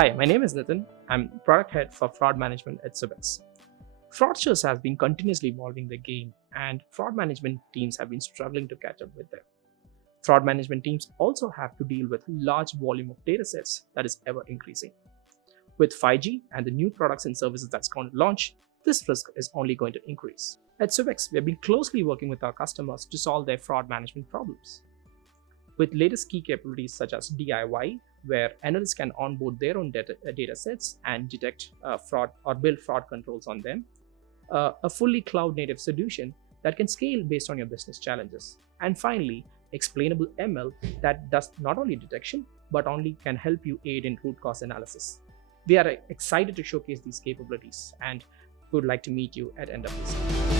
Hi, my name is Nithin. I'm product head for fraud management at Subex. Fraudsters have been continuously evolving the game, and fraud management teams have been struggling to catch up with them. Fraud management teams also have to deal with large volume of datasets that is ever increasing. With 5G and the new products and services that's going to launch, this risk is only going to increase. At Subex, we have been closely working with our customers to solve their fraud management problems. With latest key capabilities such as DIY, where analysts can onboard their own data sets and detect fraud or build fraud controls on them, a fully cloud-native solution that can scale based on your business challenges, and finally, explainable ML that does not only detection but only can help you aid in root cause analysis. We are excited to showcase these capabilities and would like to meet you at NWC.